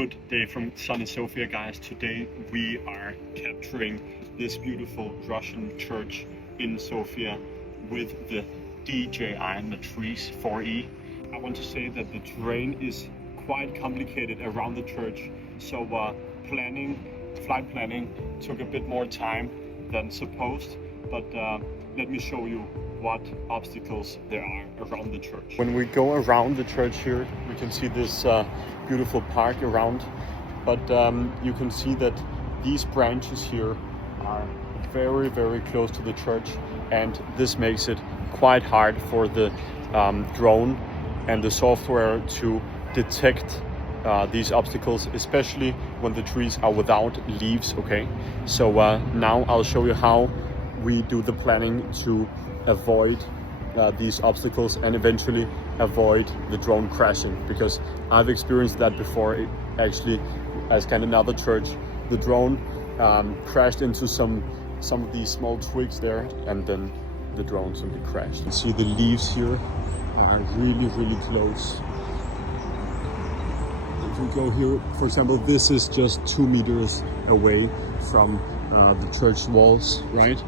Good day from sunny Sofia, guys. Today we are capturing this beautiful Russian church in Sofia with the DJI Matrice 4E. I want to say that the terrain is quite complicated around the church, so flight planning took a bit more time than supposed, but let me show you what obstacles there are around the church. When we go around the church here, we can see this beautiful park around, but you can see that these branches here are very close to the church, and this makes it quite hard for the drone and the software to detect these obstacles, especially when the trees are without leaves. Okay, so now I'll show you how we do the planning to avoid these obstacles and eventually avoid the drone crashing, because I've experienced that before. Actually, as kind of another church, the drone crashed into some of these small twigs there, and then the drone simply crashed. You see the leaves here are really close. If we go here, for example, this is just 2 meters away from the church walls, right?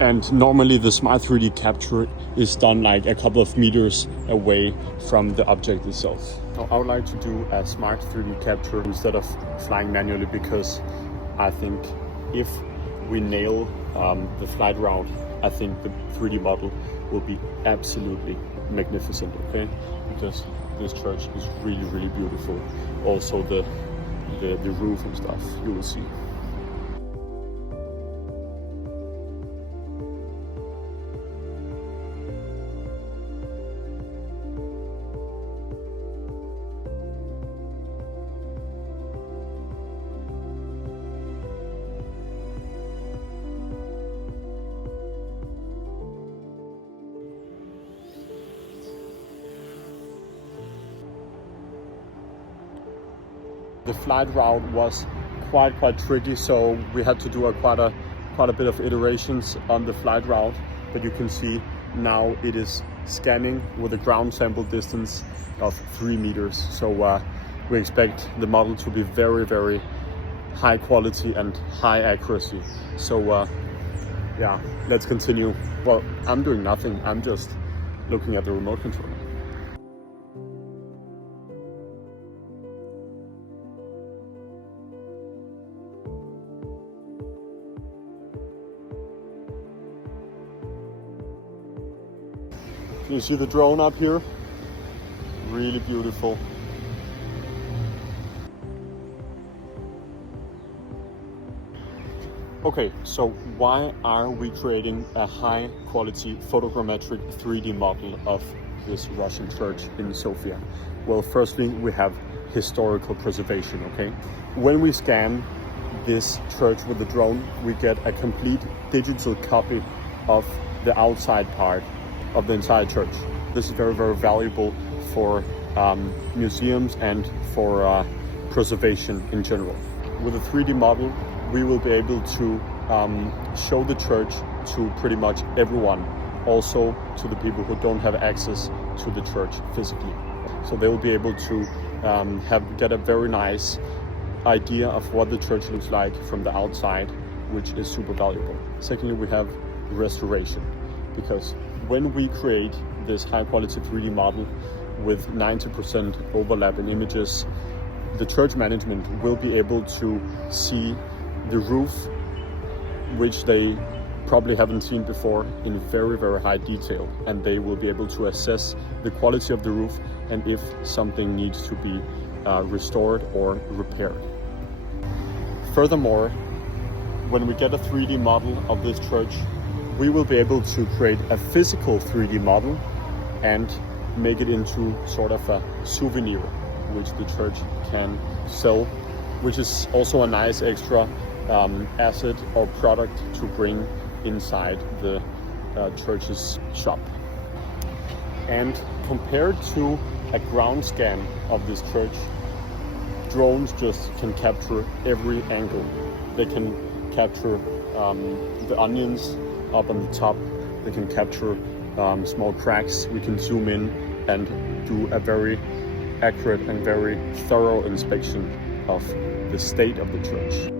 And normally the Smart 3D capture is done like a couple of meters away from the object itself. So I would like to do a Smart 3D capture instead of flying manually, because I think if we nail the flight route, I think the 3D model will be absolutely magnificent, okay? Because this church is really beautiful. Also the roof and stuff, you will see. The flight route was quite tricky, so we had to do quite a bit of iterations on the flight route. But you can see now it is scanning with a ground sample distance of 3 meters. So we expect the model to be very high quality and high accuracy. So yeah, let's continue. Well, I'm doing nothing. I'm just looking at the remote controller. You see the drone up here? Really beautiful. Okay, so why are we creating a high quality photogrammetric 3D model of this Russian church in Sofia? Well, firstly, we have historical preservation, okay? When we scan this church with the drone, we get a complete digital copy of the outside part of the entire church. This is very valuable for museums and for preservation in general. With a 3D model, we will be able to show the church to pretty much everyone, also to the people who don't have access to the church physically. So they will be able to get a very nice idea of what the church looks like from the outside, which is super valuable. Secondly, we have restoration, because when we create this high quality 3D model with 90% overlap in images, the church management will be able to see the roof, which they probably haven't seen before, in very high detail, and they will be able to assess the quality of the roof and if something needs to be restored or repaired. Furthermore, when we get a 3D model of this church, we will be able to create a physical 3D model and make it into sort of a souvenir, which the church can sell, which is also a nice extra asset or product to bring inside the church's shop. And compared to a ground scan of this church, drones just can capture every angle. They can capture the onions up on the top, they can capture small cracks. We can zoom in and do a very accurate and very thorough inspection of the state of the church.